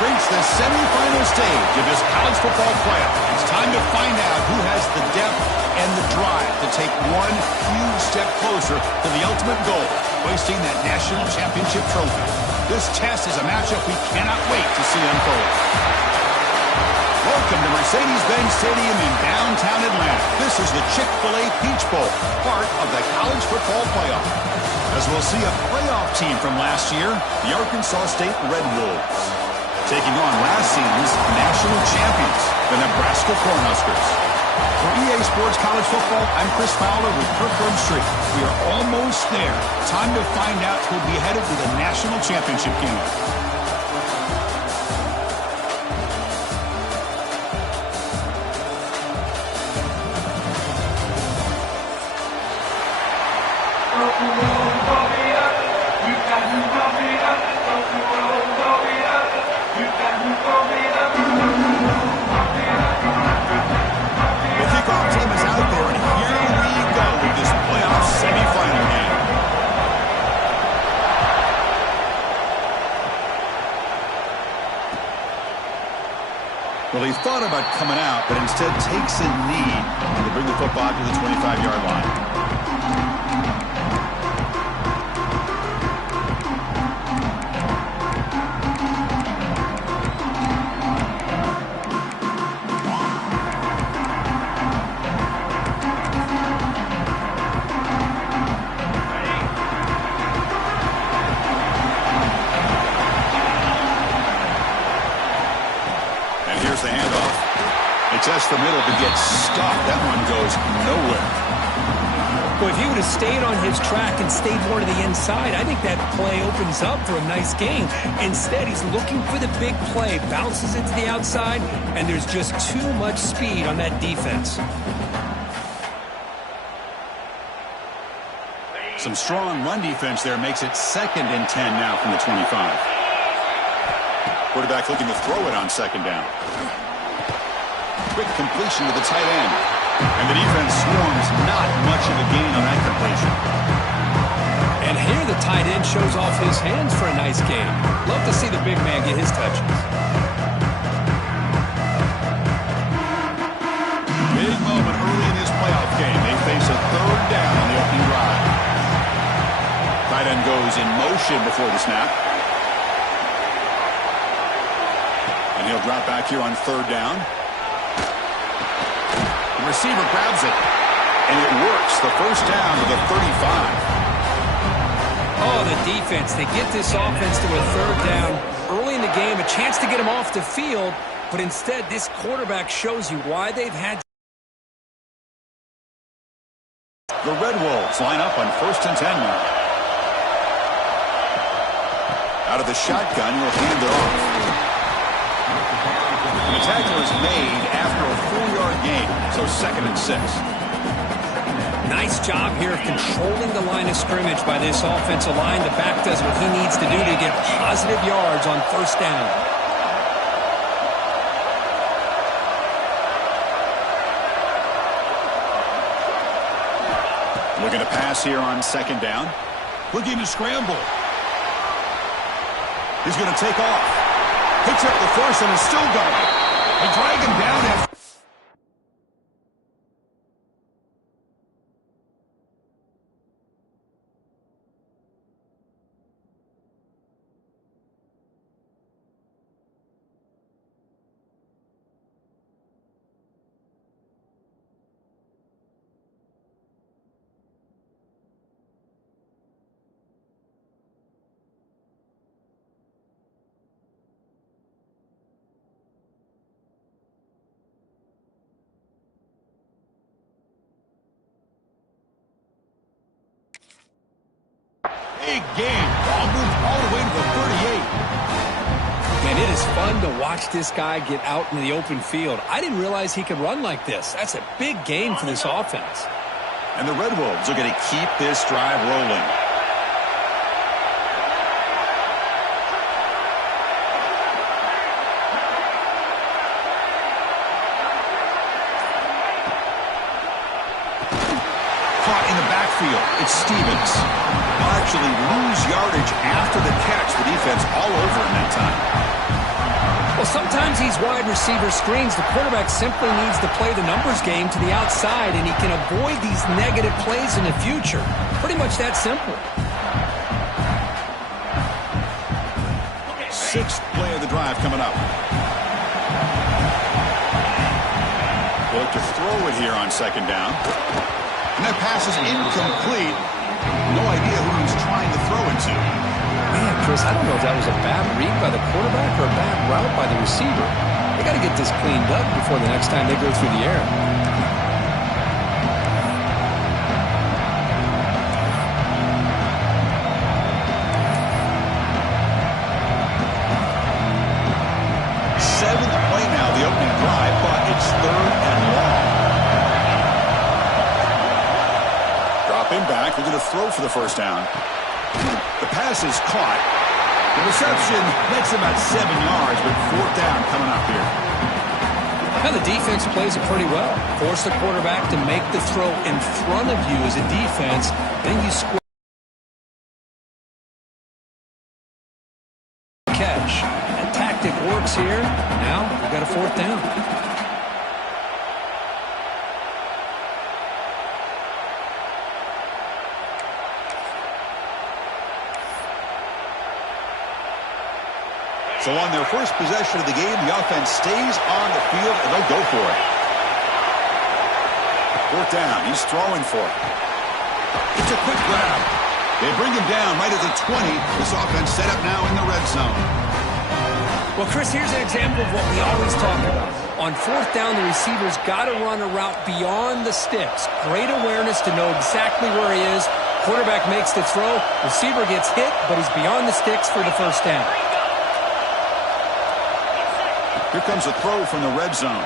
reached the semifinal stage of this college football playoff. It's time to find out who has the depth and the drive to take one huge step closer to the ultimate goal, hoisting that national championship trophy. This test is a matchup we cannot wait to see unfold. Welcome to Mercedes-Benz Stadium in downtown Atlanta. This is the Chick-fil-A Peach Bowl, part of the college football playoff. As we'll see a playoff team from last year, the Ark State Red Wolves, taking on last season's national champions, the Nebraska Cornhuskers. For EA Sports College Football, I'm Chris Fowler with Kirkland Street. We are almost there. Time to find out who'll be headed to the national championship game. Well, he thought about coming out, but instead takes a knee to bring the football to the 25-yard line. Here's the handoff. It's just the middle to get stopped. That one goes nowhere. Well, if he would have stayed on his track and stayed more to the inside, I think that play opens up for a nice game. Instead, he's looking for the big play, bounces it to the outside, and there's just too much speed on that defense. Some strong run defense there makes it 2nd and 10 now from the 25. Quarterback looking to throw it on 2nd down. Quick completion to the tight end. And the defense swarms, not much of a gain on that completion. And here the tight end shows off his hands for a nice gain. Love to see the big man get his touches. Big moment early in this playoff game. They face a 3rd down on the opening drive. Tight end goes in motion before the snap. And he'll drop back here on 3rd down. The receiver grabs it. And it works. The 1st down to the 35. Oh, the defense. They get this offense to a 3rd down. Early in the game, a chance to get him off the field. But instead, this quarterback shows you why they've had. The Red Wolves line up on 1st and 10 now. Out of the shotgun, he'll hand it off. The tackle is made after a 4-yard gain, so 2nd and 6. Nice job here of controlling the line of scrimmage by this offensive line. The back does what he needs to do to get positive yards on 1st down. Looking to pass here on 2nd down. Looking to scramble. He's going to take off. Picks up the force and is still going. They drag him down after. Big game. Ball moved all the way to the 38. And it is fun to watch this guy get out into the open field. I didn't realize he could run like this. That's a big gain for this offense. And the Red Wolves are going to keep this drive rolling. Caught in the backfield. It's Stevens. He'll actually lose yardage after the catch. The defense all over him that time. sometimes these wide receiver screens, the quarterback simply needs to play the numbers game to the outside, and he can avoid these negative plays in the future. Pretty much that simple. Sixth play of the drive coming up. Look to throw it here on second down. And that pass is incomplete. No idea who he was trying to throw it to. Man, Chris, I don't know if that was a bad read by the quarterback or a bad route by the receiver. They got to get this cleaned up before the next time they go through the air. Seventh play now, the opening drive, but it's third and long. Dropping back, they're going to throw for the first down. The pass is caught. The reception makes about 7 yards, but fourth down coming up here. Now the defense plays it pretty well. Force the quarterback to make the throw in front of you as a defense, then you score. Catch. That tactic works here. Now we've got a fourth down. So on their first possession of the game, the offense stays on the field, and they'll go for it. Fourth down. He's throwing for it. It's a quick grab. They bring him down right at the 20. This offense set up now in the red zone. Well, Chris, here's an example of what we always talk about. On fourth down, the receiver's got to run a route beyond the sticks. Great awareness to know exactly where he is. Quarterback makes the throw. Receiver gets hit, but he's beyond the sticks for the first down. Here comes a throw from the red zone.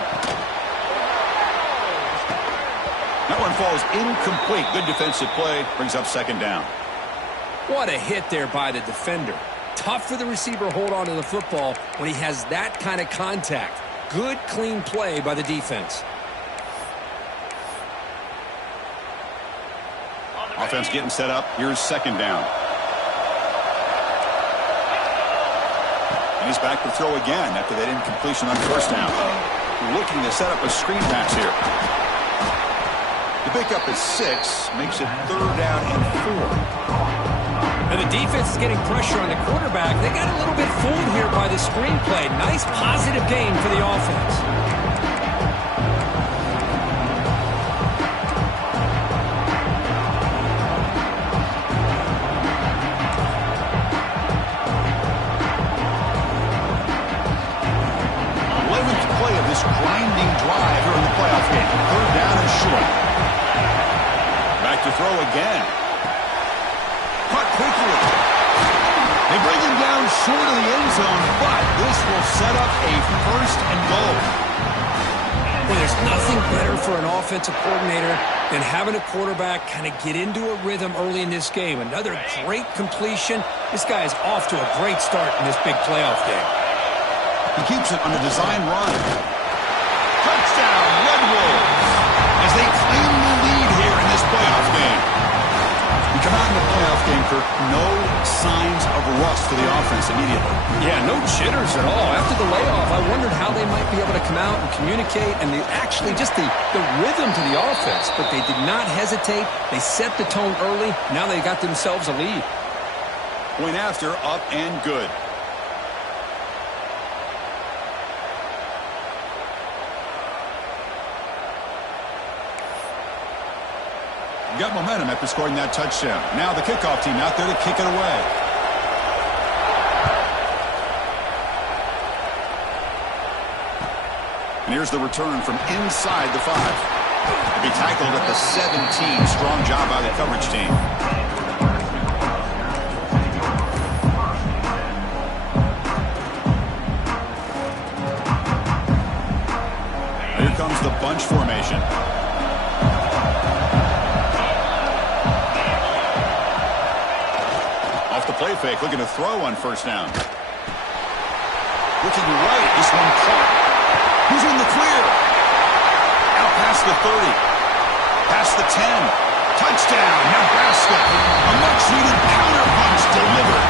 That one falls incomplete. Good defensive play. Brings up second down. What a hit there by the defender. Tough for the receiver to hold on to the football when he has that kind of contact. Good, clean play by the defense. Offense getting set up. Here's second down. And he's back to throw again after that incompletion on first down. Looking to set up a screen pass here. The pickup is 6, makes it third down and 4. And the defense is getting pressure on the quarterback. They got a little bit fooled here by the screenplay. Nice positive gain for the offense. Grinding drive here in the playoff game. Third down and short. Back to throw again. Caught quickly. They bring him down short of the end zone, but this will set up a first and goal. Well, there's nothing better for an offensive coordinator than having a quarterback kind of get into a rhythm early in this game. Another great completion. This guy is off to a great start in this big playoff game. He keeps it on a design run. Touchdown, Red Wolves, as they claim the lead here in this playoff game. We come out in the playoff game, Kirk, no signs of rust for the offense immediately. Yeah, no jitters at all. After the layoff, I wondered how they might be able to come out and communicate, and actually just the rhythm to the offense. But they did not hesitate. They set the tone early. Now they got themselves a lead. Point after, up and good. Got momentum after scoring that touchdown. Now the kickoff team out there to kick it away. And here's the return from inside the 5. To be tackled at the 17. Strong job by the coverage team. Here comes the bunch formation. Play fake, looking to throw on first down. Looking right, this one caught. Who's in the clear? Out past the 30. Past the 10. Touchdown, Nebraska. A much-needed counter punch delivered.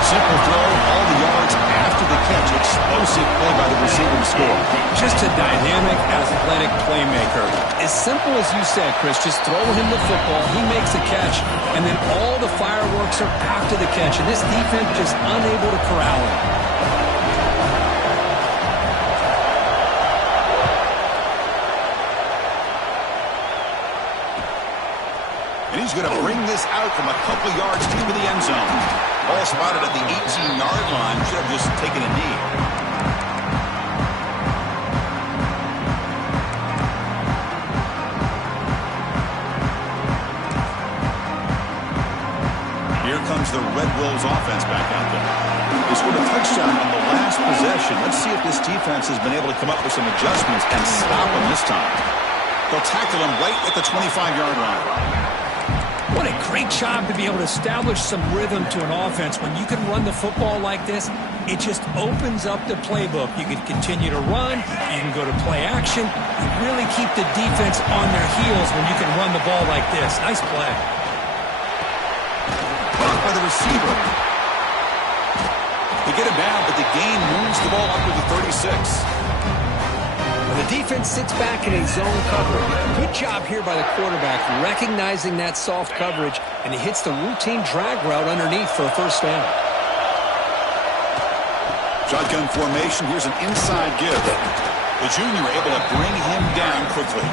Simple throw, all the yards after the catch. explosive play by the receiver to score. Just a dynamic, athletic playmaker. As simple as you said, Chris, just throw him the football, he makes the catch, and then all the fireworks are after the catch, and this defense just unable to corral him. And he's going to bring this out from a couple yards deep in the end zone. Ball spotted at the 18-yard line. Should have just taken a knee. Here comes the Red Wolves offense back out there. They scored a touchdown on the last possession. Let's see if this defense has been able to come up with some adjustments and stop them this time. They'll tackle him right at the 25-yard line. What a great job to be able to establish some rhythm to an offense. When you can run the football like this, it just opens up the playbook. You can continue to run. You can go to play action. You really keep the defense on their heels when you can run the ball like this. Nice play. Blocked by the receiver. They get him down, but the gain moves the ball up to the 36. The defense sits back in a zone coverage. Good job here by the quarterback, recognizing that soft coverage, and he hits the routine drag route underneath for a first down. Shotgun formation. Here's an inside give. The junior able to bring him down quickly.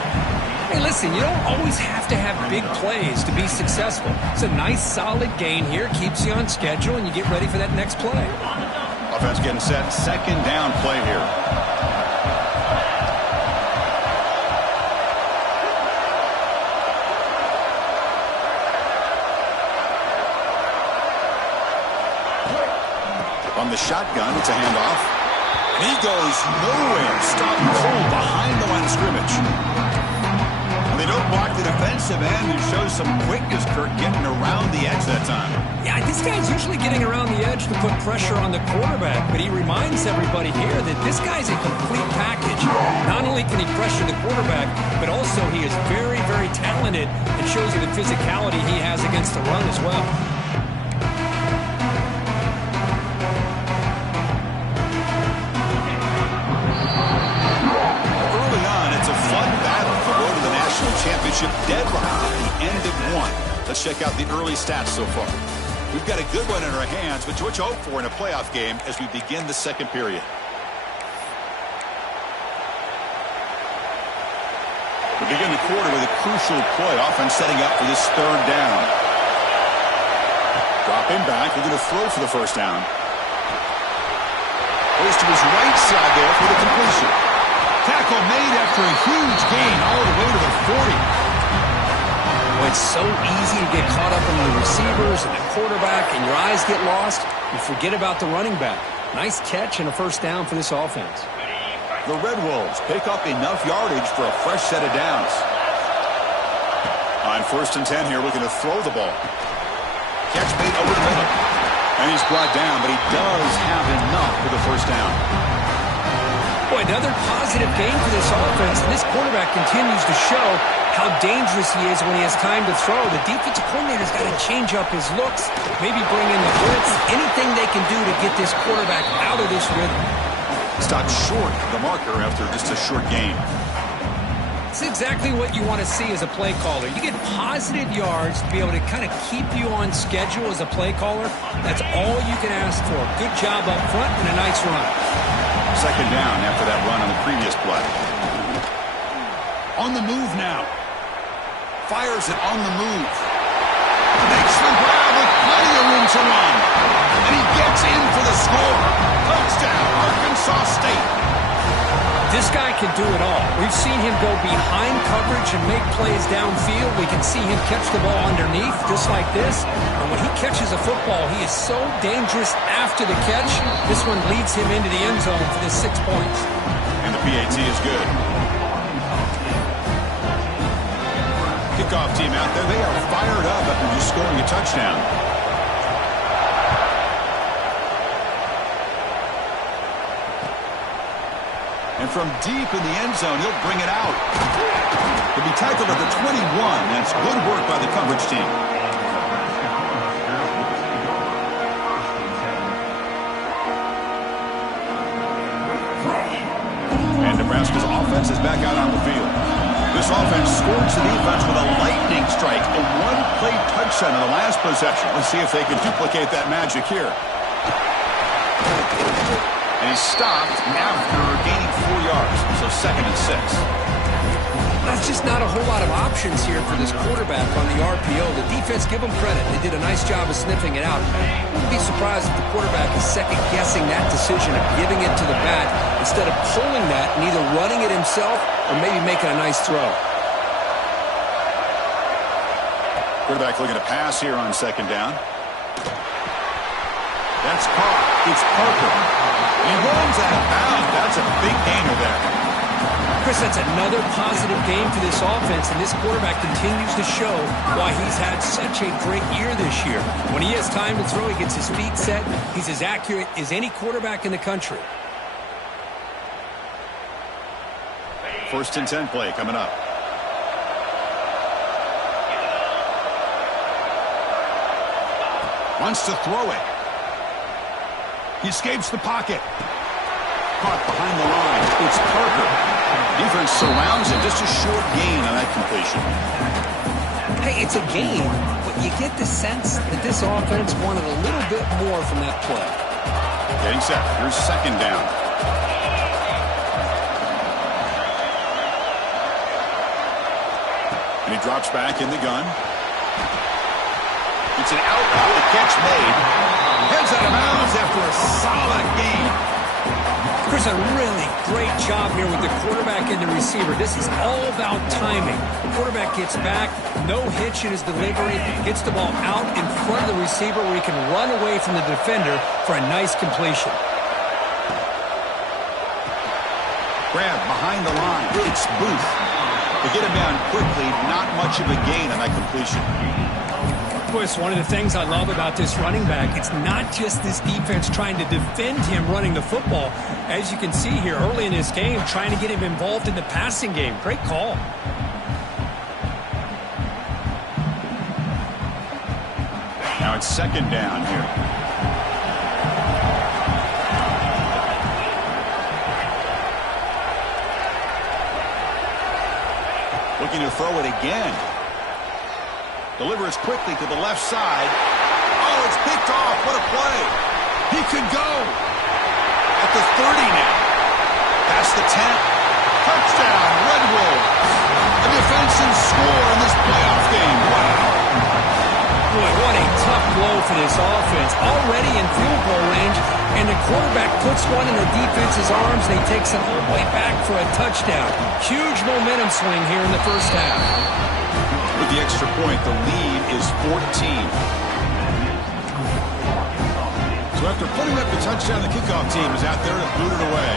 Hey, listen, you don't always have to have big plays to be successful. It's a nice, solid gain here. Keeps you on schedule, and you get ready for that next play. Offense getting set. Second down play here. On the shotgun, it's a handoff. And he goes nowhere. Stopped cold behind the line of scrimmage. And they don't block the defensive end. It shows some quickness, Kurt, getting around the edge that time. Yeah, this guy's usually getting around the edge to put pressure on the quarterback, but he reminds everybody here that this guy's a complete package. Not only can he pressure the quarterback, but also he is very, very talented. It shows you the physicality he has against the run as well. Championship deadline at the end of one. Let's check out the early stats so far. We've got a good one in our hands, but what you hope for in a playoff game as we begin the second period. We begin the quarter with a crucial play, offense setting up for this third down. Dropping back, we're going to throw for the first down. Goes to his right side there for the completion. Tackle made after a huge gain all the way to the 40. Well, it's so easy to get caught up in the receivers and the quarterback, and your eyes get lost. You forget about the running back. Nice catch and a first down for this offense. The Red Wolves pick up enough yardage for a fresh set of downs. On 1st and 10 here, looking to throw the ball. Catch made over the middle. And he's brought down, but he does have enough for the first down. Boy, another positive gain for this offense, and this quarterback continues to show how dangerous he is when he has time to throw. The defensive coordinator's got to change up his looks, maybe bring in the blitz, anything they can do to get this quarterback out of this rhythm. Stopped short of the marker after just a short gain. It's exactly what you want to see as a play caller. You get positive yards to be able to kind of keep you on schedule as a play caller. That's all you can ask for. Good job up front and a nice run. Second down after that run on the previous play. On the move now. Fires it on the move. Makes the grab with plenty of room to run. And he gets in for the score. Touchdown, Arkansas State. This guy can do it all. We've seen him go behind coverage and make plays downfield. We can see him catch the ball underneath just like this. And when he catches a football, he is so dangerous after the catch. This one leads him into the end zone for this 6 points. And the PAT is good. Kickoff team out there. They are fired up after just scoring a touchdown. And from deep in the end zone, he'll bring it out. He'll be tackled at the 21. That's good work by the coverage team. Nebraska's offense is back out on the field. This offense scored the defense with a lightning strike, a one-play touchdown in the last possession. Let's see if they can duplicate that magic here. And he's stopped after gaining 4 yards, so 2nd and 6. That's just not a whole lot of options here for this quarterback on the RPO. The defense, give them credit. They did a nice job of sniffing it out. I wouldn't be surprised if the quarterback is second-guessing that decision of giving it to the back instead of pulling that and either running it himself or maybe making a nice throw. Quarterback looking to pass here on 2nd down. That's caught. It's Parker. He runs out of bounds. That's a big gainer there. Chris, that's another positive game for this offense, and this quarterback continues to show why he's had such a great year this year. When he has time to throw, he gets his feet set. He's as accurate as any quarterback in the country. 1st and 10 play coming up. Wants to throw it. He escapes the pocket. Caught behind the line. It's Parker. Defense surrounds him. Just a short gain on that completion. Hey, it's a gain, but you get the sense that this offense wanted a little bit more from that play. Getting set. Here's 2nd down. And he drops back in the gun. It's an out route. The catch made. Heads out of bounds after a solid gain. Chris, a really great job here with the quarterback and the receiver. This is all about timing. The quarterback gets back, no hitch in his delivery, gets the ball out in front of the receiver where he can run away from the defender for a nice completion. Grab behind the line. It's Booth. To get him down quickly, not much of a gain on that completion. Of course, one of the things I love about this running back, it's not just this defense trying to defend him running the football. As you can see here early in this game, trying to get him involved in the passing game. Great call. Now it's 2nd down here. Looking to throw it again. Delivers quickly to the left side. Oh, it's picked off. What a play. He could go. At the 30 now. Past the 10. Touchdown, Red Wolves. A defensive score in this playoff game. Wow. Boy, what a tough blow for this offense. Already in field goal range, and the quarterback puts one in the defense's arms, and he takes it all the way back for a touchdown. Huge momentum swing here in the first half. With the extra point, the lead is 14. So after putting up the touchdown, the kickoff team is out there to boot it away.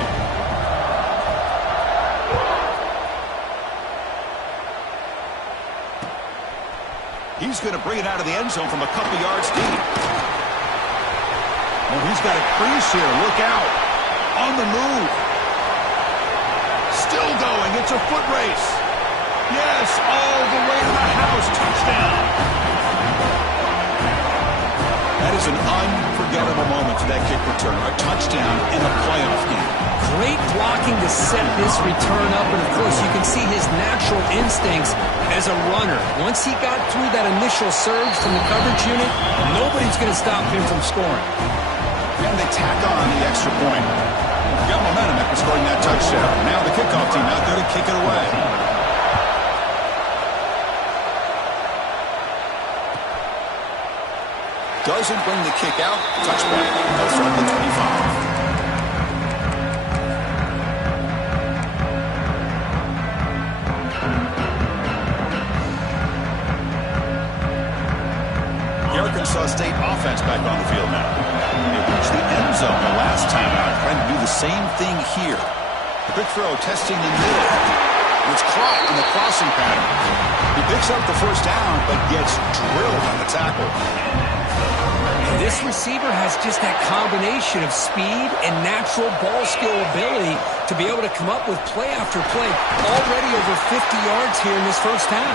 He's going to bring it out of the end zone from a couple yards deep. Oh, he's got a crease here. Look out. On the move. Still going. It's a foot race. Yes, all the way to the house. Touchdown. That is an unforgettable moment to that kick return. A touchdown in a playoff game. Great blocking to set this return up, and of course you can see his natural instincts as a runner. Once he got through that initial surge from the coverage unit, nobody's going to stop him from scoring. And they tack on the extra point. Got momentum after scoring that touchdown. Now the kickoff team out there to kick it away. Doesn't bring the kick out. Touchback. That's from the 25. The Arkansas State offense back on the field now. They reached the end zone the last time out. Trying to do the same thing here. Quick throw testing the middle. It's caught in the crossing pattern. He picks up the first down, but gets drilled on the tackle. This receiver has just that combination of speed and natural ball skill ability to be able to come up with play after play. Already over 50 yards here in this first half.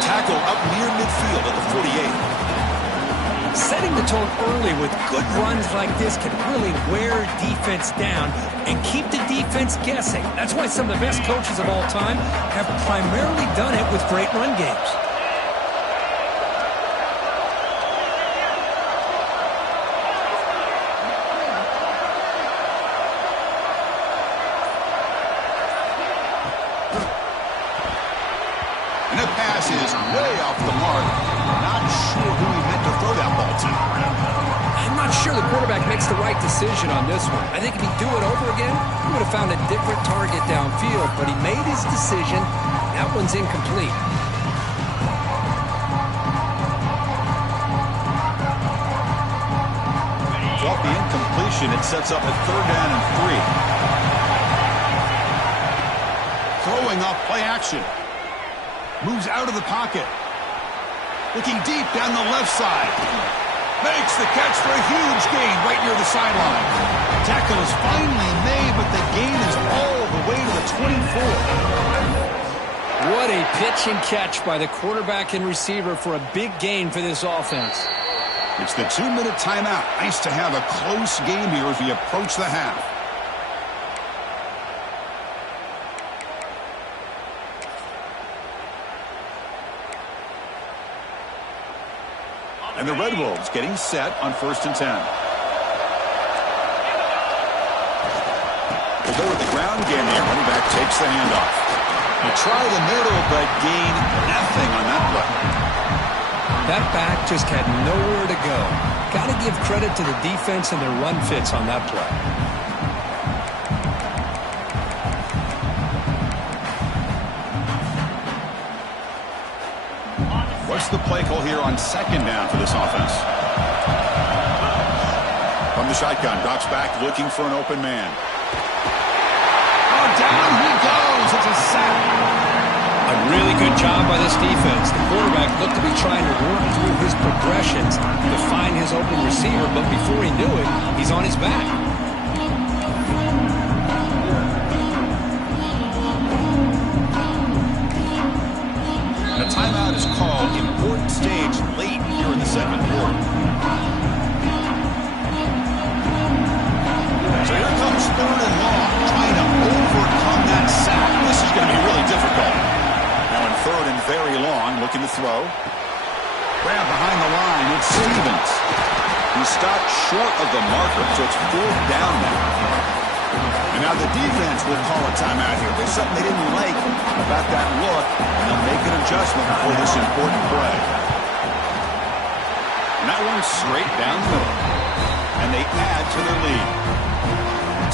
Tackle up near midfield at the 48. Setting the tone early with good runs like this can really wear defense down and keep the defense guessing. That's why some of the best coaches of all time have primarily done it with great run games. And the pass is way off the mark. Not sure who he meant to throw that ball to. I'm not sure the quarterback makes the right decision on this one. I think if he'd do it over again, he would have found a different target downfield, but he made his decision. That one's incomplete. Off the incompletion, it sets up a 3rd down and 3. Throwing off play action. Moves out of the pocket. Looking deep down the left side. Makes the catch for a huge gain right near the sideline. Tackle is finally made, but the gain is all the way to the 24. What a pitch and catch by the quarterback and receiver for a big gain for this offense. It's the 2-minute timeout. Nice to have a close game here as we approach the half. And the Red Wolves getting set on 1st and 10. We'll go with the ground game here. Running back takes the handoff. They try the middle, but gain nothing on that play. That back just had nowhere to go. Got to give credit to the defense and their run fits on that play. What's the play call here on 2nd down for this offense? From the shotgun, drops back looking for an open man. Oh, down he goes. It's a sack. A really good job by this defense. The quarterback looked to be trying to work through his progressions to find his open receiver, but before he knew it, he's on his back. A timeout is called. Important stage late here in the 2nd quarter. So here comes 3rd and long, trying to overcome that sack. This is going to be really difficult. Now in 3rd and very long, looking to throw. Grab behind the line, it's Stevens. He stopped short of the marker, so it's 4th down now. And now the defense will call a timeout here. There's something they didn't like about that look, and they'll make an adjustment for this important play. And that one's straight down the middle. And they add to their lead.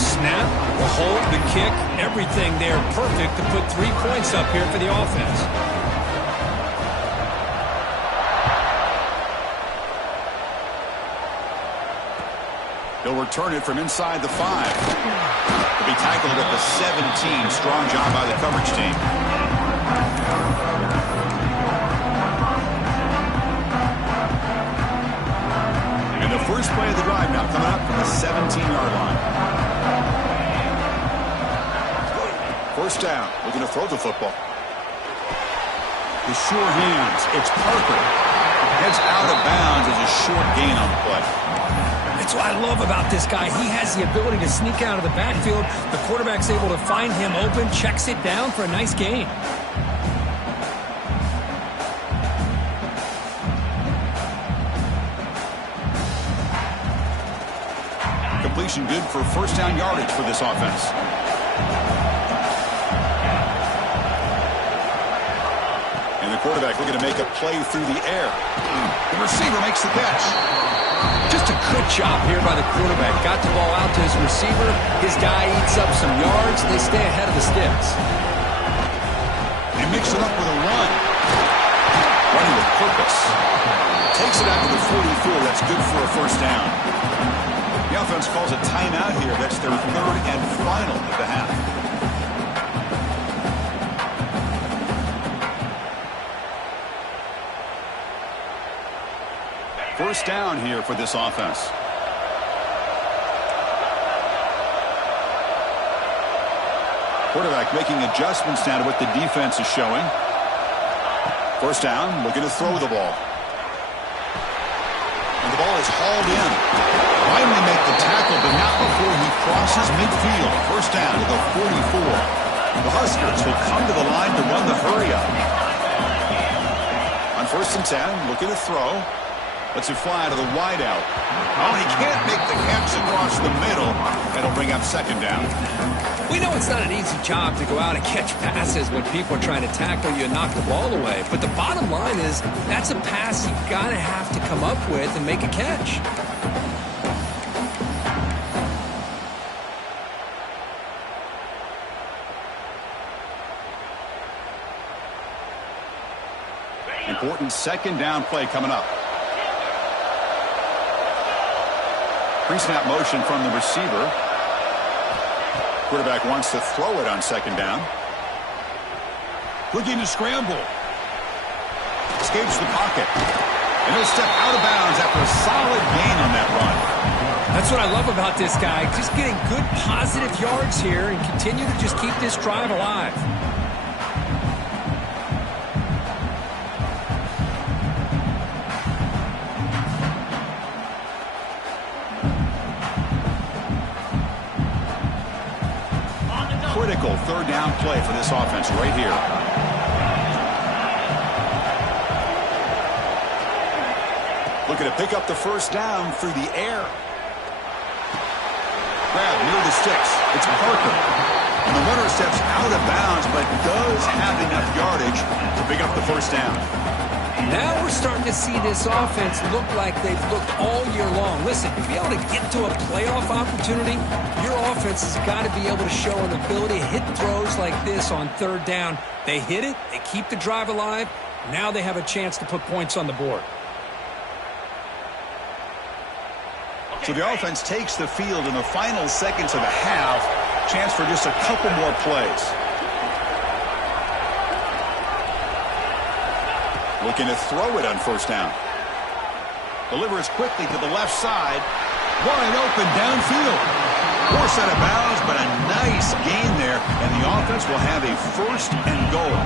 Snap, the hold, the kick, everything there perfect to put 3 points up here for the offense. They'll return it from inside the 5. They'll be tackled at the 17. Strong job by the coverage team. And the first play of the drive now coming up from the 17-yard line. 1st down. Looking to throw the football. The sure hands. It's Parker. Heads out of bounds as a short gain on the play. That's what I love about this guy. He has the ability to sneak out of the backfield. The quarterback's able to find him open, checks it down for a nice gain. Completion good for 1st down yardage for this offense. And the quarterback looking to make a play through the air. The receiver makes the catch. Just a good job here by the quarterback. Got the ball out to his receiver. His guy eats up some yards. They stay ahead of the sticks. They mix it up with a run. Running with purpose. Takes it out to the 44. That's good for a 1st down. The offense calls a timeout here. That's their 3rd and final of the half. First down here for this offense. Quarterback making adjustments now to what the defense is showing. 1st down, looking to throw the ball. And is hauled in. Finally make the tackle, but not before he crosses midfield. First down to the 44. The Huskers will come to the line to run the hurry-up. On 1st and 10, looking to throw. Lets it fly to the wideout. Oh, he can't make the catch across the middle. That'll bring up 2nd down. We know it's not an easy job to go out and catch passes when people are trying to tackle you and knock the ball away. But the bottom line is that's a pass you've got to have to come up with and make a catch. Important 2nd down play coming up. Pre-snap motion from the receiver. Quarterback wants to throw it on 2nd down. Looking to scramble. Escapes the pocket. And he'll step out of bounds after a solid gain on that run. That's what I love about this guy. Just getting good positive yards here and continue to just keep this drive alive. Critical 3rd down play for this offense right here. Looking to pick up the 1st down through the air. Grab near the sticks. It's Parker. And the runner steps out of bounds, but does have enough yardage to pick up the 1st down. Now we're starting to see this offense look like they've looked all year long. Listen, to be able to get to a playoff opportunity, your offense has got to be able to show an ability to hit throws like this on 3rd down. They hit it, they keep the drive alive. Now they have a chance to put points on the board. So the offense takes the field in the final seconds of the half. Chance for just a couple more plays. Looking to throw it on 1st down. Delivers quickly to the left side. Wide open downfield. Forced out of bounds, but a nice gain there. And the offense will have a 1st and goal.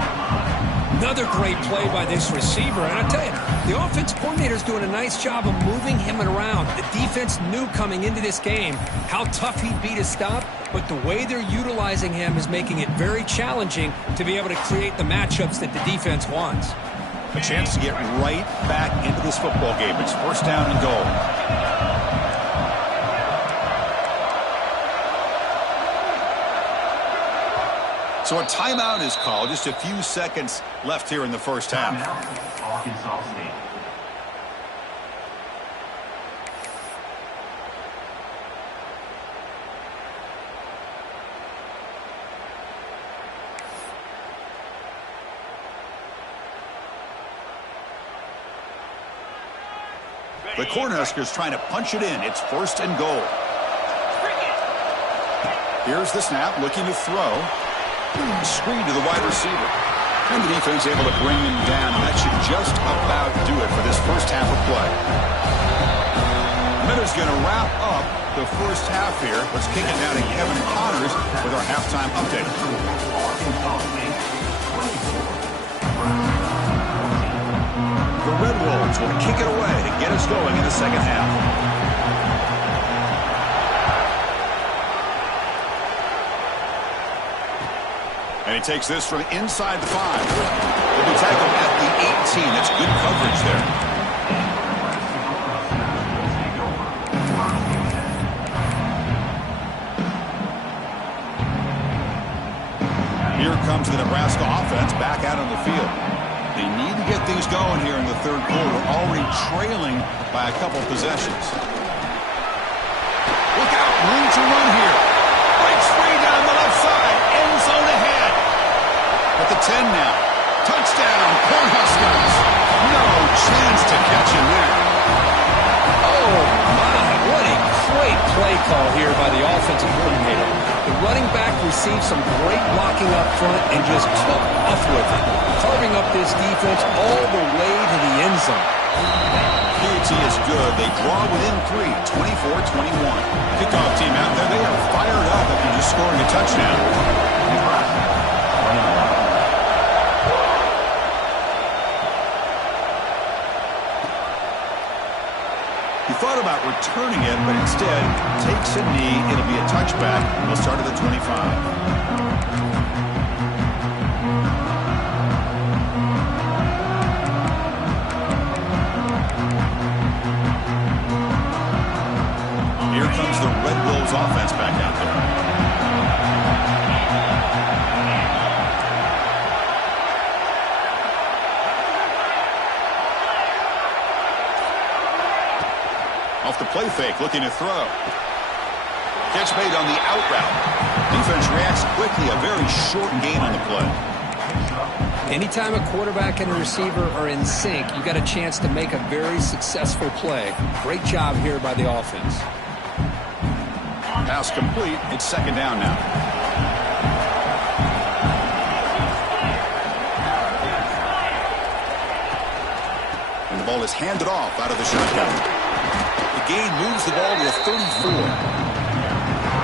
Another great play by this receiver. And I tell you, the offense coordinator is doing a nice job of moving him around. The defense knew coming into this game how tough he'd be to stop. But the way they're utilizing him is making it very challenging to be able to create the matchups that the defense wants. A chance to get right back into this football game. It's 1st down and goal. So a timeout is called. Just a few seconds left here in the 1st half. Arkansas State. The Cornhuskers trying to punch it in. It's 1st and goal. Here's the snap, looking to throw. Screen to the wide receiver. And the defense able to bring him down. That should just about do it for this 1st half of play. Miller's going to wrap up the 1st half here. Let's kick it down to Kevin Connors with our halftime update. The Red Wolves will kick it away to get us going in the 2nd half. And he takes this from inside the 5. He'll be tackled at the 18. That's good coverage there. Here comes the Nebraska offense back out on the field. They need to get things going here in the 3rd quarter. Already trailing by a couple possessions. Look out, room to run here. Breaks free down the left side. End zone ahead. At the 10 now. Touchdown, Cornhuskers. No chance to catch him there. Oh, my. What a great play call here by the offensive coordinator. The running back received some great blocking up front and just took off with it, carving up this defense all the way to the end zone. PAT is good. They draw within 3, 24-21. Kickoff team out there, they are fired up after just scoring a touchdown. He thought returning it, but instead takes a knee. It'll be a touchback. We'll start at the 25. Here comes the Red Wolves offense back out there. Off the play fake, looking to throw. Catch made on the out route. Defense reacts quickly, a very short gain on the play. Anytime a quarterback and a receiver are in sync, you got a chance to make a very successful play. Great job here by the offense. Pass complete. It's second down now. And the ball is handed off out of the shotgun. The gain moves the ball to the 34.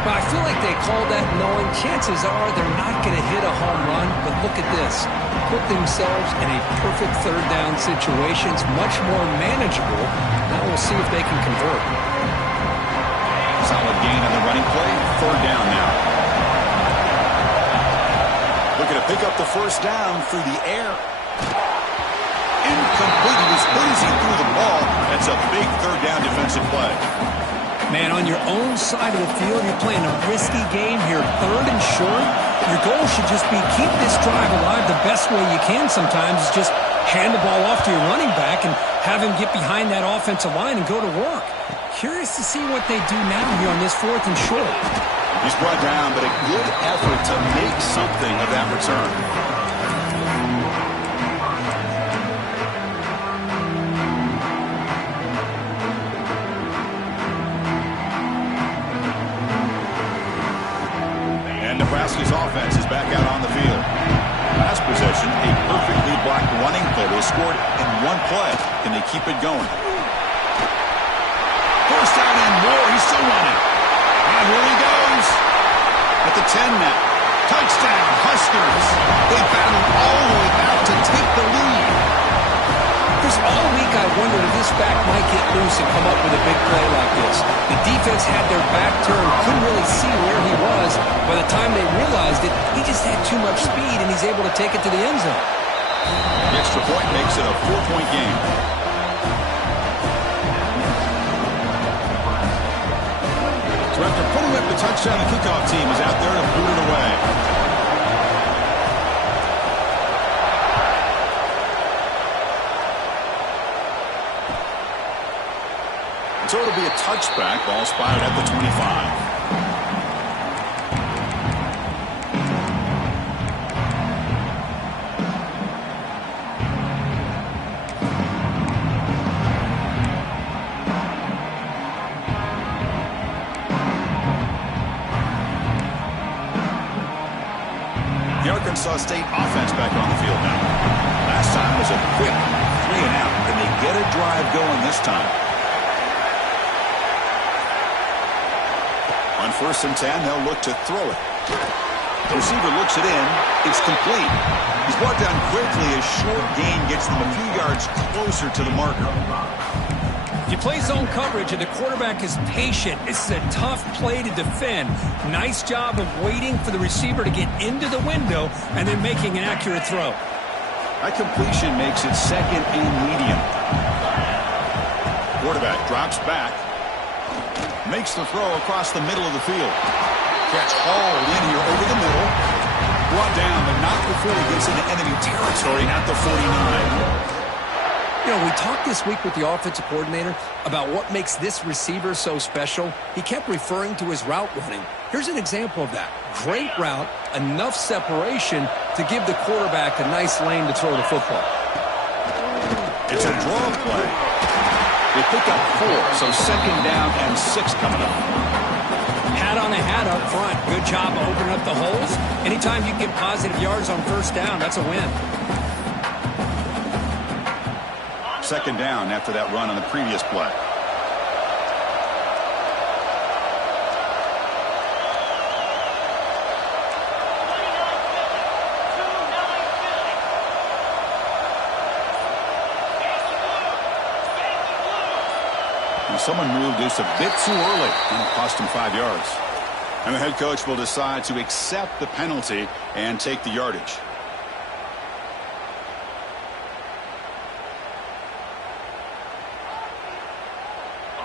Well, I feel like they called that knowing chances are they're not going to hit a home run, but look at this. Put themselves in a perfect third down situation. It's much more manageable. Now we'll see if they can convert. Solid gain on the running play. Third down now. Looking to pick up the first down through the air. Incomplete. He was breezing through the ball. That's a big third down defensive play. Man, on your own side of the field, you're playing a risky game here. Third and short. Your goal should just be keep this drive alive the best way you can sometimes is just hand the ball off to your running back and have him get behind that offensive line and go to work. Curious to see what they do now here on this fourth and short. He's brought down, but a good effort to make something of that return. And Nebraska's offense is back out on the field. Last possession, a perfectly blocked running play. They scored in one play. Can they keep it going? First down and more. He's still running. And here he goes. At the 10 now. Touchdown, Huskers. They battled all the way back to take the lead. Chris, all week I wondered if this back might get loose and come up with a big play like this. The defense had their back turned, couldn't really see where he was. By the time they realized it, he just had too much speed, and he's able to take it to the end zone. The extra point makes it a 4-point game. So after putting up the touchdown, the kickoff team is out there to boot it away. So it'll be a touchback. Ball spotted at the 25. The Arkansas State offense back on the field now. Last time was a quick 3 and out. Can they get a drive going this time? On 1st and 10, they'll look to throw it. The receiver looks it in. It's complete. He's brought down quickly. A short gain gets them a few yards closer to the marker. If you play zone coverage and the quarterback is patient, this is a tough play to defend. Nice job of waiting for the receiver to get into the window and then making an accurate throw. That completion makes it second and medium. Quarterback drops back. Makes the throw across the middle of the field. Catch hauled in here over the middle. Brought down, but not before he gets into enemy territory at the 49. You know, we talked this week with the offensive coordinator about what makes this receiver so special. He kept referring to his route running. Here's an example of that. Great route, enough separation to give the quarterback a nice lane to throw the football. It's a draw play. They pick up 4, so second down and 6 coming up. Hat on a hat up front. Good job of opening up the holes. Anytime you get positive yards on first down, that's a win. Second down after that run on the previous play. Someone moved just a bit too early, and it cost him 5 yards. And the head coach will decide to accept the penalty and take the yardage.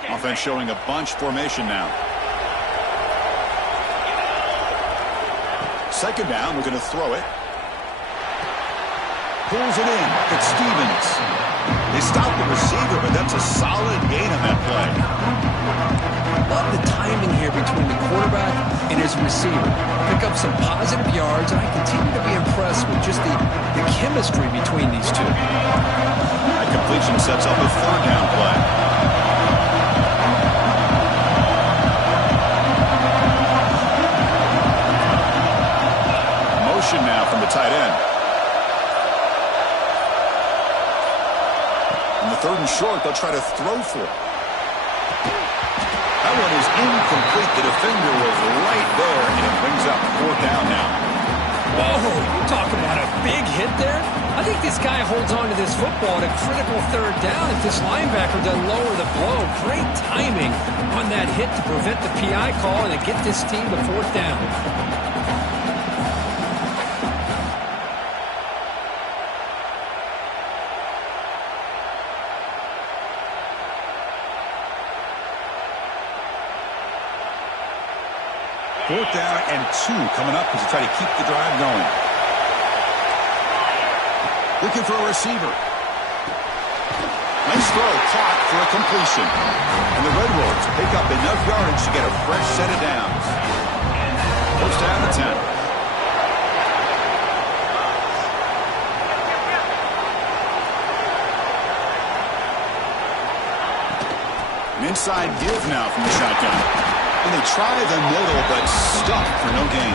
Offense showing a bunch formation now. Second down, we're going to throw it. Pulls it in. It's Stevens. They stopped the receiver, but that's a solid gain on that play. Love the timing here between the quarterback and his receiver. Pick up some positive yards, and I continue to be impressed with just the chemistry between these two. That completion sets up a third down play. Motion now from the tight end. On the third and short, they'll try to throw for it. That one is incomplete. The defender was right there, and it brings up fourth down now. Whoa, you talk about a big hit there. I think this guy holds on to this football at a critical third down if this linebacker doesn't lower the blow. Great timing on that hit to prevent the PI call and to get this team to fourth down. Fourth down and 2 coming up as they try to keep the drive going. Looking for a receiver. Nice throw, caught for a completion. And the Red Wolves pick up enough yardage to get a fresh set of downs. First down and 10. An inside give now from the shotgun. And they try the middle, but stuck for no gain.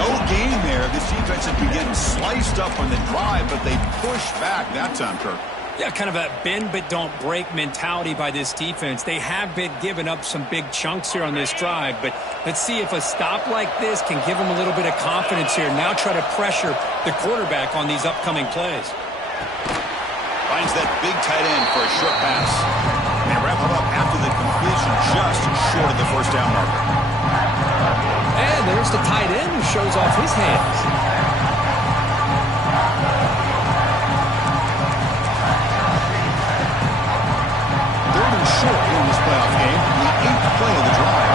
No gain there. This defense has been getting sliced up on the drive, but they push back that time, Kirk. Yeah, kind of a bend but don't break mentality by this defense. They have been giving up some big chunks here on this drive, but let's see if a stop like this can give them a little bit of confidence here. Now try to pressure the quarterback on these upcoming plays. Finds that big tight end for a short pass. And wrap it up after the completion, just short of the first down marker. And there's the tight end who shows off his hands. Third and short here in this playoff game, the 8th play of the drive.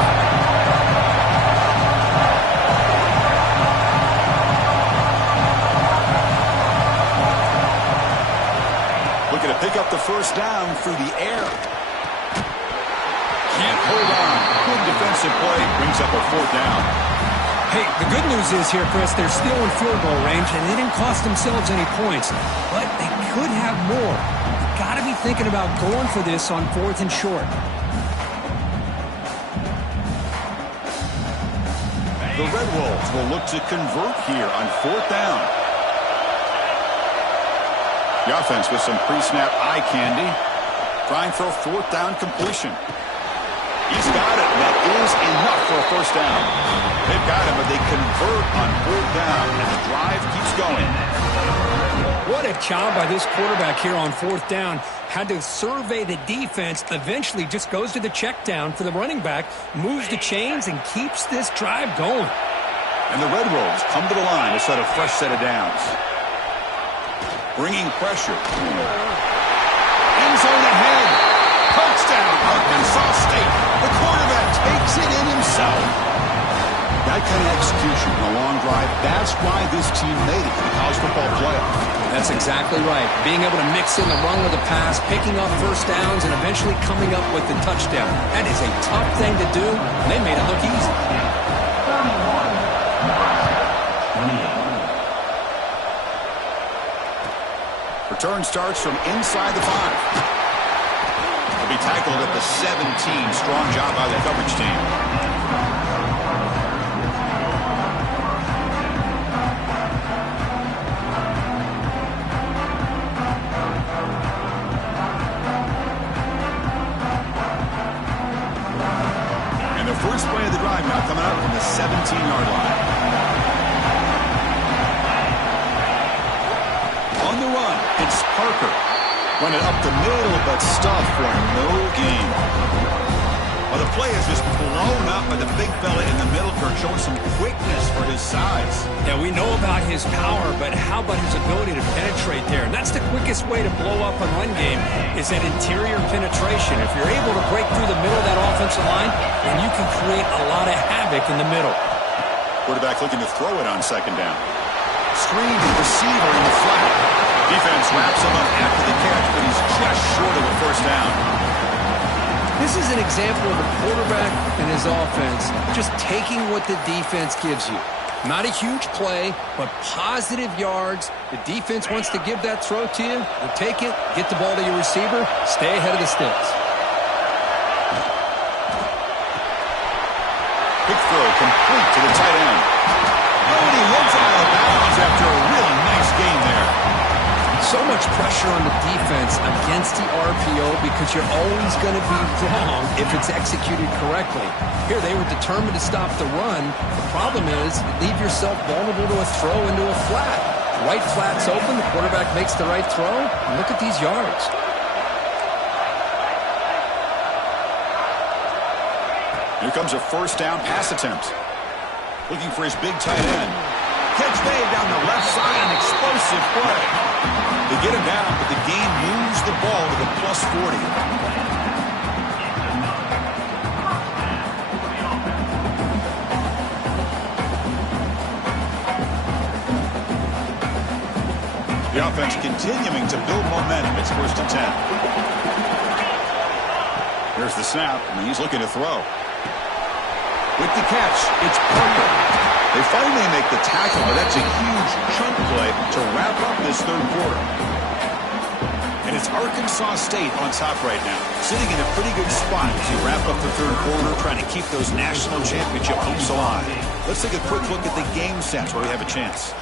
Looking to pick up the first down through the air. Can't hold on. Good defensive play. Brings up a fourth down. Hey, the good news is here, Chris, they're still in field goal range, and they didn't cost themselves any points. But they could have more. You've got to be thinking about going for this on fourth and short. The Red Wolves will look to convert here on fourth down. The offense with some pre-snap eye candy. Trying for a fourth down completion. He's got it. That is enough for a first down. They've got him, but they convert on fourth down, and the drive keeps going. What a job by this quarterback here on fourth down. Had to survey the defense, eventually just goes to the check down for the running back, moves the chains, and keeps this drive going. And the Red Wolves come to the line to set a fresh set of downs. Bringing pressure. End zone ahead. Touchdown, Arkansas State. The quarterback takes it in himself. That kind of execution in a long drive, that's why this team made it to the college football playoff. That's exactly right. Being able to mix in the run with the pass, picking up first downs, and eventually coming up with the touchdown. That is a tough thing to do, and they made it look easy. Return starts from inside the 5. Be tackled at the 17. Strong job by the coverage team. And the first play of the drive now coming up from the 17-yard line. On the run, it's Parker. Run it up the middle, but stuffed for no gain. Well, the play is just blown up by the big fella in the middle, Kirk, showing some quickness for his size. Yeah, we know about his power, but how about his ability to penetrate there? And that's the quickest way to blow up a run game, is that interior penetration. If you're able to break through the middle of that offensive line, then you can create a lot of havoc in the middle. Quarterback looking to throw it on second down. Screened receiver in the flat. Defense wraps him up after the catch, but he's just short of a first down. This is an example of a quarterback and his offense just taking what the defense gives you. Not a huge play, but positive yards. The defense wants to give that throw to you. You take it, get the ball to your receiver, stay ahead of the sticks. Quick throw complete to the tight end. Oh, and he hits out of bounds after a really nice gain there. So much pressure on the defense against the RPO because you're always going to be wrong if it's executed correctly. Here, they were determined to stop the run. The problem is you leave yourself vulnerable to a throw into a flat. Right flat's open, the quarterback makes the right throw, and look at these yards. Here comes a first down pass attempt. Looking for his big tight end. Catch made down the left side, an explosive play. They get him down, but the gain moves the ball to the plus 40. The offense continuing to build momentum. It's first and 10. Here's the snap, and he's looking to throw. With the catch, it's Parker. They finally make the tackle, but that's a huge chunk play to wrap up this third quarter. And it's Arkansas State on top right now, sitting in a pretty good spot as you wrap up the third quarter, trying to keep those national championship hopes alive. Let's take a quick look at the game stats where we have a chance.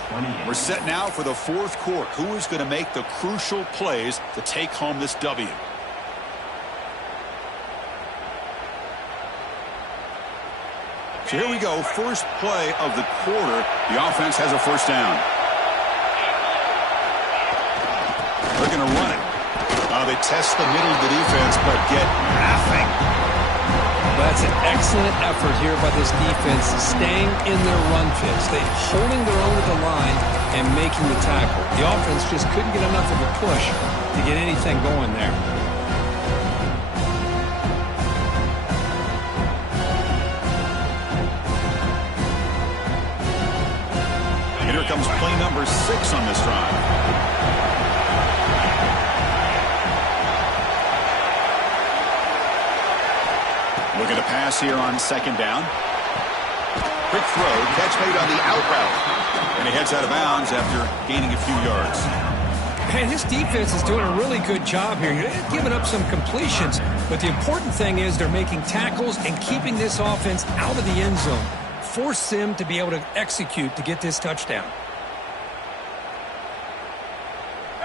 We're set now for the fourth quarter. Who is going to make the crucial plays to take home this W? So here we go, first play of the quarter. The offense has a first down. They're going to run it. They test the middle of the defense, but get nothing. That's an excellent effort here by this defense, staying in their run fits. They're holding their own at the line and making the tackle. The offense just couldn't get enough of a push to get anything going there. And here comes play number 6 on this drive. Looking to pass here on second down. Quick throw, catch made on the out route. And he heads out of bounds after gaining a few yards. And this defense is doing a really good job here. They're giving up some completions, but the important thing is they're making tackles and keeping this offense out of the end zone. Force them to be able to execute to get this touchdown.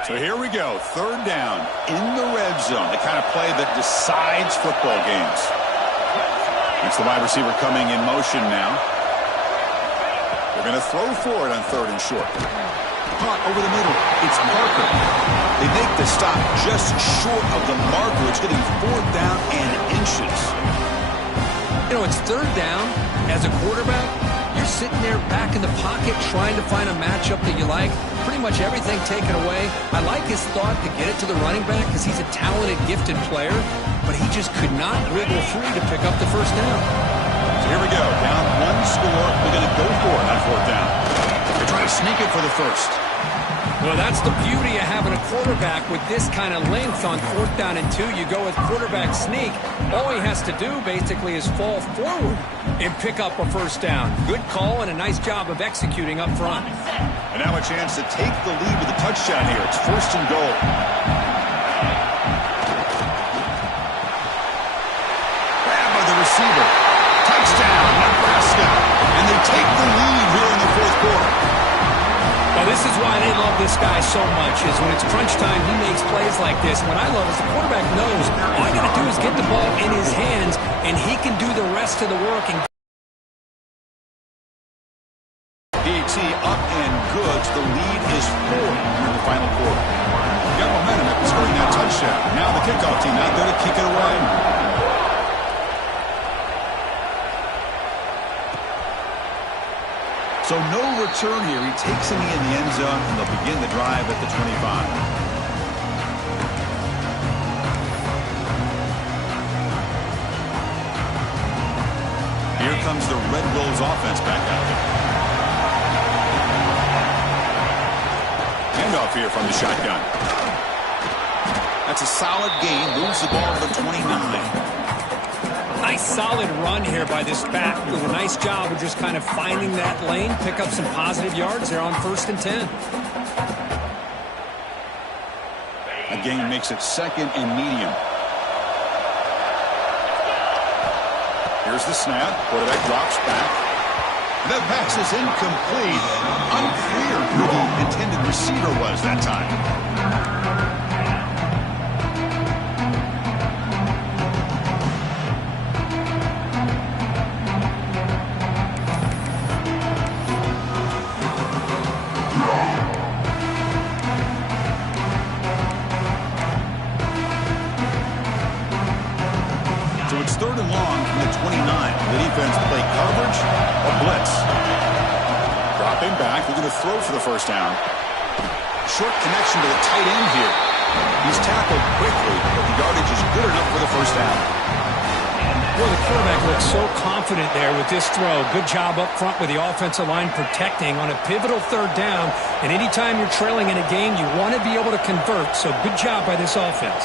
So here we go, third down in the red zone, the kind of play that decides football games. It's the wide receiver coming in motion now. They're going to throw for it on third and short. Caught over the middle. It's Parker. They make the stop just short of the marker. It's getting fourth down and inches. You know, it's third down. As a quarterback, you're sitting there back in the pocket trying to find a matchup that you like. Pretty much everything taken away. I like his thought to get it to the running back because he's a talented, gifted player, but he just could not wiggle free to pick up the first down. So here we go. Down one score. We're going to go for it on fourth down. They're trying to sneak it for the first. Well, that's the beauty of having a quarterback with this kind of length on fourth down and 2. You go with quarterback sneak. All he has to do basically is fall forward and pick up a first down. Good call and a nice job of executing up front. And now a chance to take the lead with a touchdown here. It's first and goal. Grab by the receiver. Touchdown, Nebraska. And they take the lead here in the fourth quarter. Well, this is why they love this guy so much, is when it's crunch time, he makes plays like this. What I love is the quarterback knows all I got to do is get the ball in his hands, and he can do the rest of the work. And DT up and good. The lead is 4 in the final quarter. Got momentum after scoring that touchdown. Now the kickoff team out there to kick it away. So no return here. He takes a knee in the end zone, and they'll begin the drive at the 25. Here comes the Red Wolves offense back out there. Handoff here from the shotgun. That's a solid gain. Moves the ball to the 29. Nice solid run here by this back. With a nice job of just kind of finding that lane. Pick up some positive yards there on 1st and 10. A gain makes it 2nd and medium. Here's the snap. Quarterback drops back. The pass is incomplete. Unclear who the intended receiver was that time. So it's 3rd and long from the 29. The defense play coverage or blitz. Dropping back. They're going to throw for the 1st down. Short connection to the tight end here. He's tackled quickly, but the yardage is good enough for the 1st down. Well, the quarterback looks so confident there with this throw. Good job up front with the offensive line protecting on a pivotal 3rd down. And anytime you're trailing in a game, you want to be able to convert. So good job by this offense.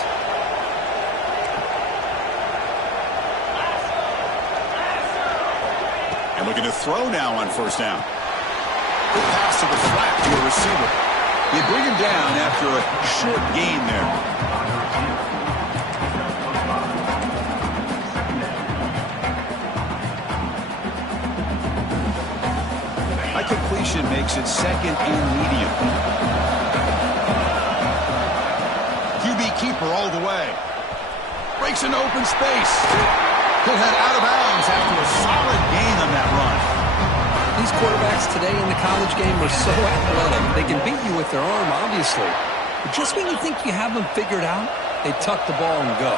And looking to throw now on 1st down. Good pass to the flat to a receiver. They bring him down after a short gain there. High completion makes it 2nd and medium. QB keeper all the way. Breaks an open space. He'll head out of bounds after a solid gain on that run. These quarterbacks today in the college game are so athletic. They can beat you with their arm, obviously. But just when you think you have them figured out, they tuck the ball and go.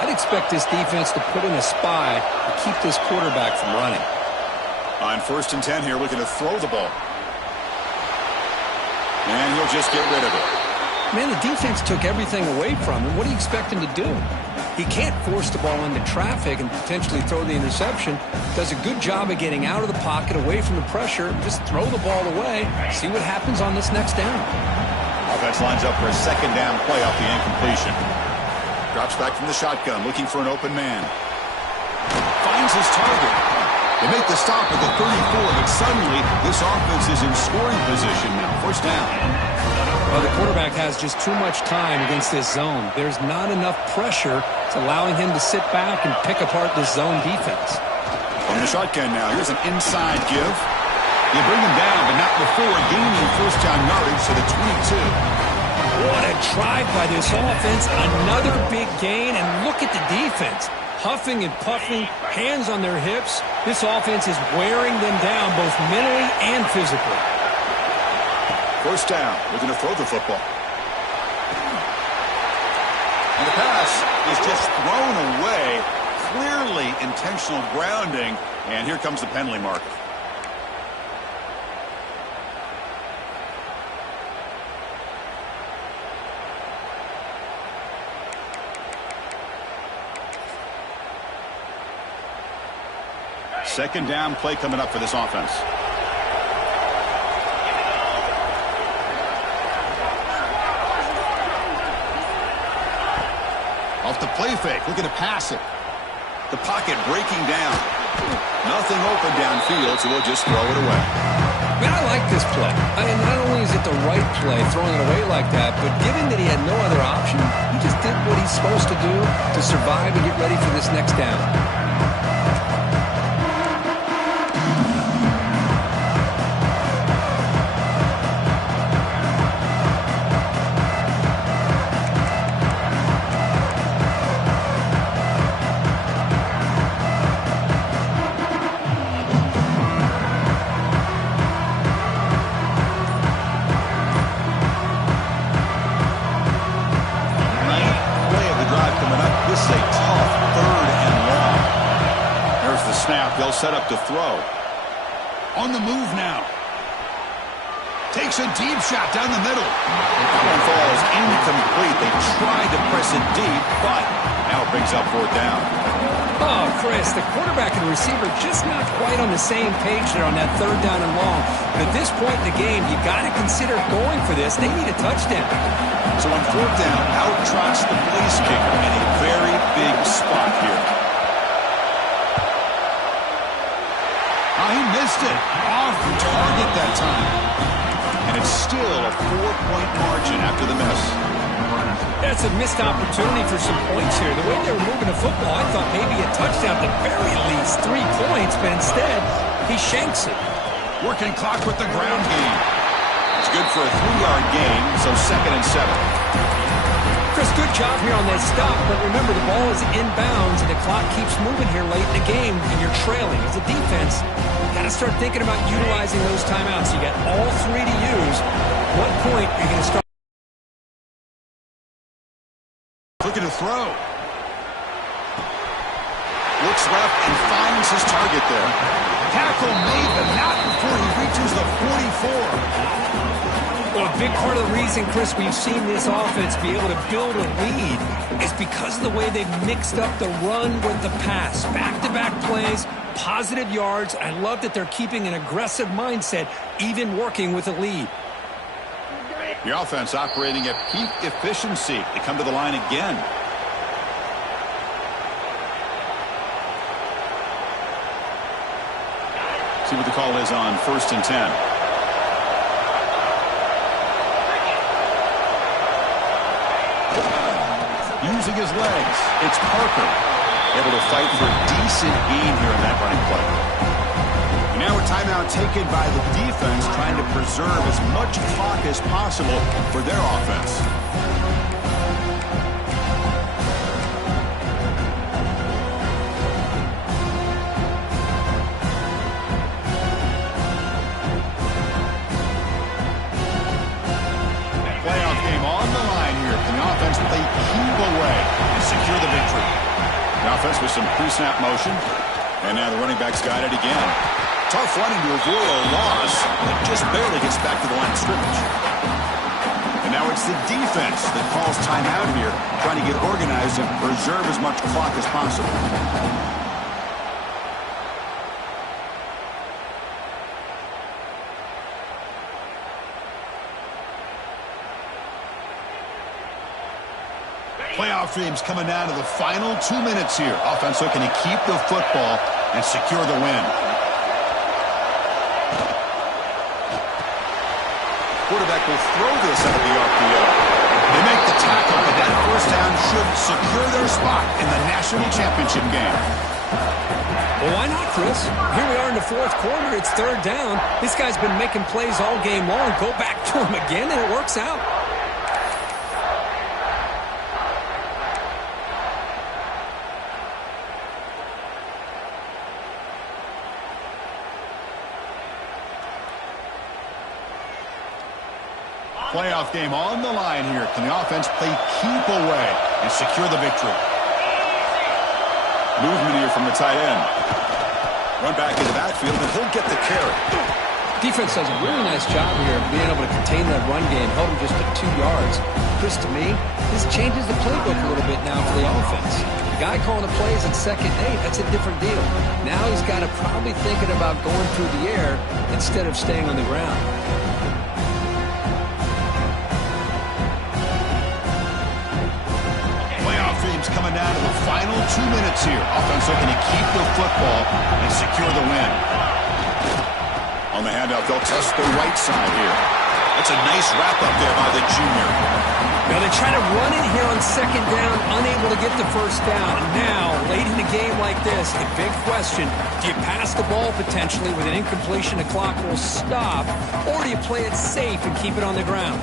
I'd expect this defense to put in a spy to keep this quarterback from running. On 1st and 10 here, looking to throw the ball. And he'll just get rid of it. Man, the defense took everything away from him. What do you expect him to do? He can't force the ball into traffic and potentially throw the interception. Does a good job of getting out of the pocket, away from the pressure. Just throw the ball away. See what happens on this next down. Offense lines up for a 2nd down play off the incompletion. Drops back from the shotgun, looking for an open man. Finds his target. They make the stop at the 34, but suddenly this offense is in scoring position now. 1st down. Well, the quarterback has just too much time against this zone. There's not enough pressure to allowing him to sit back and pick apart this zone defense. On the shotgun now, here's an inside give. They bring him down, but not before gaining 1st down yardage to the 22. What a drive by this offense. Another big gain, and look at the defense. Huffing and puffing, hands on their hips. This offense is wearing them down both mentally and physically. 1st down. Looking to throw the football. And the pass is just thrown away. Clearly intentional grounding. And here comes the penalty mark. Second down play coming up for this offense. Off the play fake, looking to pass it. The pocket breaking down. Nothing open downfield, so we'll just throw it away. Man, I like this play. I mean, not only is it the right play, throwing it away like that, but given that he had no other option, he just did what he's supposed to do to survive and get ready for this next down. set up to throw. On the move now. Takes a deep shot down the middle. That one falls incomplete. They tried to press it deep, but now it brings up fourth down. Oh, Chris, the quarterback and receiver just not quite on the same page there on that third down and long. But at this point in the game, you got to consider going for this. They need a touchdown. So on fourth down, out trots the place kicker in a very big spot here. Oh, he missed it. Off target that time. And it's still a 4-point margin after the miss. That's a missed opportunity for some points here. The way they were moving the football, I thought maybe a touchdown at the very least, 3 points, but instead, he shanks it. Working clock with the ground game. It's good for a 3-yard gain, so 2nd and 7. Chris, good job here on that stop, but remember the ball is inbounds and the clock keeps moving here late in the game and you're trailing. As a defense, you got to start thinking about utilizing those timeouts. You got all 3 to use. What point are you going to start? Looking to throw. Looks left and finds his target there. Tackle made, but not before he reaches the 44. Well, a big part of the reason, Chris, we've seen this offense be able to build a lead is because of the way they've mixed up the run with the pass. Back-to-back plays, positive yards. I love that they're keeping an aggressive mindset, even working with a lead. The offense operating at peak efficiency. They come to the line again. See what the call is on 1st and 10. Using his legs, it's Parker. Able to fight for a decent gain here in that running play. And now a timeout taken by the defense, trying to preserve as much clock as possible for their offense. Playoff game on the line here. Can the offense play keep away and secure the victory? The offense with some pre-snap motion. And now the running back's got it again. Tough running to avoid a loss, but just barely gets back to the line of scrimmage. And now it's the defense that calls timeout here, trying to get organized and preserve as much clock as possible. Playoff dreams coming down to the final 2 minutes here. Offense looking to keep the football and secure the win. Quarterback will throw this out of the RPO. They make the tackle, but that first down should secure their spot in the national championship game. Well, why not, Chris? Here we are in the 4th quarter. It's 3rd down. This guy's been making plays all game long. Go back to him again, and it works out. Playoff game on the line here. Can the offense play keep away and secure the victory? Movement here from the tight end. Run back in the backfield, and he'll get the carry. Defense does a really nice job here of being able to contain that run game, held him just at 2 yards. Chris, to me, this changes the playbook a little bit now for the offense. The guy calling the plays at 2nd and 8, that's a different deal. Now he's got to probably thinking about going through the air instead of staying on the ground. Coming down to the final 2 minutes here. Offense looking to keep the football and secure the win. On the handout, they'll test the right side here. That's a nice wrap-up there by the junior. Now they try to run it here on 2nd down, unable to get the first down. And now, late in a game like this, the big question, do you pass the ball potentially with an incompletion, the clock will stop, or do you play it safe and keep it on the ground?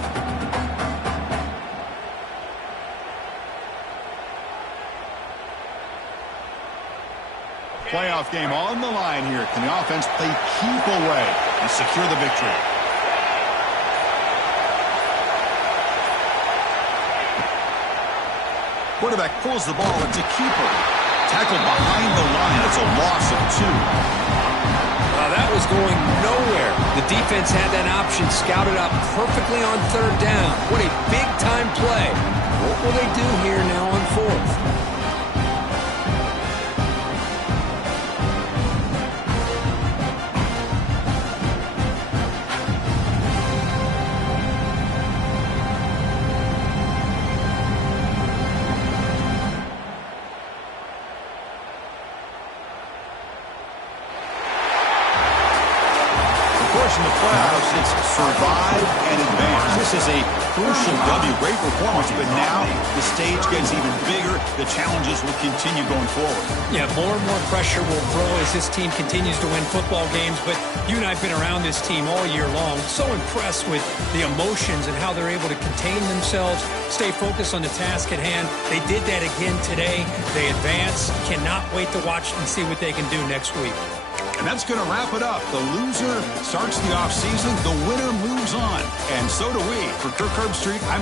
Playoff game on the line here. Can the offense play keep away and secure the victory? Quarterback pulls the ball. It's a keeper. Tackled behind the line. That's a loss of 2. That was going nowhere. The defense had that option scouted out perfectly on 3rd down. What a big-time play. What will they do here now on 4th? In the playoffs, it's survive and advance. This is a crucial W. Great performance, but now the stage gets even bigger. The challenges will continue going forward. Yeah, more and more pressure will grow as this team continues to win football games, but you and I have been around this team all year long. So impressed with the emotions and how they're able to contain themselves, stay focused on the task at hand. They did that again today. They advance. Cannot wait to watch and see what they can do next week. And that's going to wrap it up. The loser starts the offseason. The winner moves on. And so do we. For Kirk Herbstreit, I'm